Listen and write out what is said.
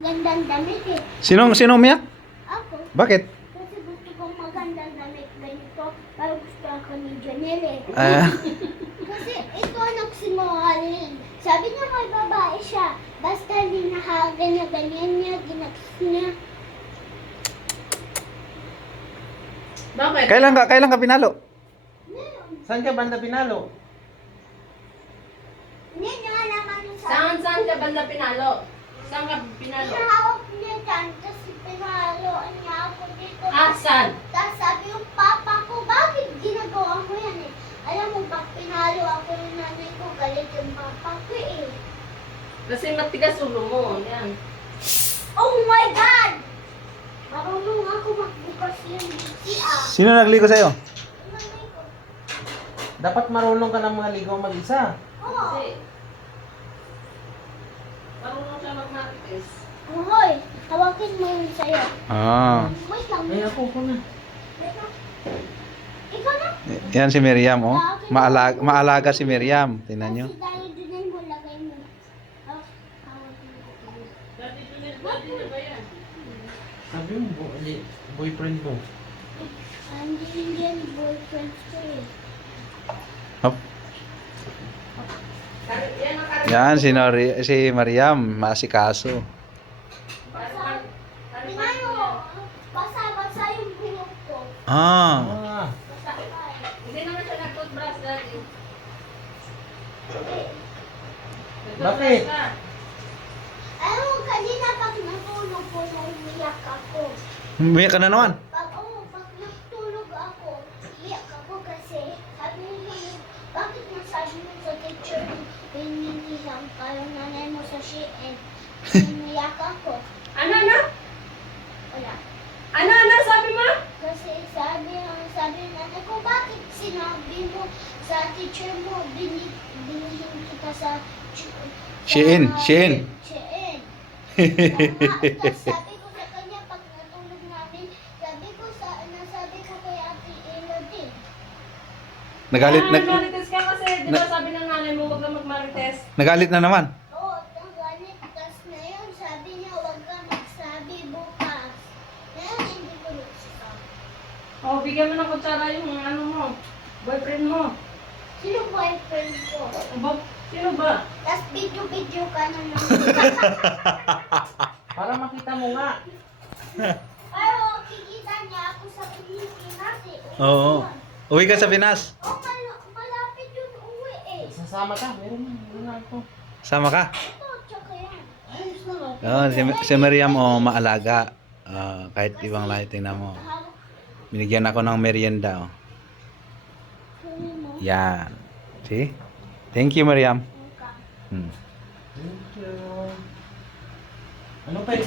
Gandang damit eh. Sinong umiyak? Ako. Bakit? Kasi gusto kong magandang damit ganito. Pero gusto ako ni Janelle eh. Kasi ito nagsinungaling. Sabi niya may babae siya. Basta hindi nahagan na ganyan niya, ginakis niya. Bakit? Kailan ka pinalo? Saan ka banda pinalo? Hindi niya naman sa... Saan ka banda pinalo? Saan ka pinalo? Pinahawak niya dyan. Kasi pinahaloan niya ako dito. Saan? Tapos sabi yung papa ko, bakit ginagawa mo yan eh? Alam mo, pag pinalo ako ng nanay ko, galit yung papa ko eh. Kasi matigas ulo mo. Yan. Oh my God! Marunong ako magbukas yung DCR. Sino nagligo sa'yo? Nanay ko. Dapat marunong ka ng mga ligaw mag-isa. Oo. Kasi marunong siya magmatigas. Hoy, tawagin mo yun sa'yo. Wait lang. Ay, ako ko na. Wait lang. Ikaw na. Yan si Miriam, oh. Maalaga si Miriam. Tingnan nyo. Kasi dahil dunan mo, lagay mo. Oh, tawagin mo. Dati na ba yan? Sabi mo, boyfriend mo. Hindi yan boyfriend ko eh. Hop. Yan ang Yan, si Mariam. Maasikaso. Tingnan mo, basa-basa yung buhok ko. Ah, Basa pa eh. Hindi naman siya nag-toothbrush dati. Bakit? Nag-toothbrush ka. Alam mo, kanina pag natulog ko, naiiyak ako. Umiyak ka na naman. Pag natulog ako, iyak ako kasi sabi mo, bakit nasabi mo sa teacher, pinilihan ka yung nanay mo sa Shein. Umiyak ako. Ano? Wala. Ano? Sabi mo? Kasi sabi ng nanay ko, bakit sinabi mo sa teacher mo, binihin kita sa Shein. Shein. Tapos sabi ko sa kanya, pag natulog namin, nasabi ko kay Ate Elodie. Marites ka kasi di ba sabi ng nanay mo huwag kang magmarites. Nagalit na naman. Oo, ang galit. Tapos ngayon, sabi niya, huwag ka magsabi bukas. Ngayon, hindi ko nagsasabi. Oh, bigyan mo ng kutsara yung ano mo, boyfriend mo. Sino boyfriend ko? Sino ba? Tapos video ka na naman. para makita mo nga. Pero kikita niya ako sa Pilipinas eh. Oo. Uwi ka sa Pinas. Oh, malapit yun uwi eh. Sasama ka, meron na ako. Sama ka. Ito, tsaka yan. Ayos na lang. Si Miriam, oh, maalaga. Kahit ibang lahi, tingnan mo. Binigyan ako ng merienda, oh. Kunin mo. Yan. See? Thank you, Miriam. Ka. Hmm. Thank you. Ano pa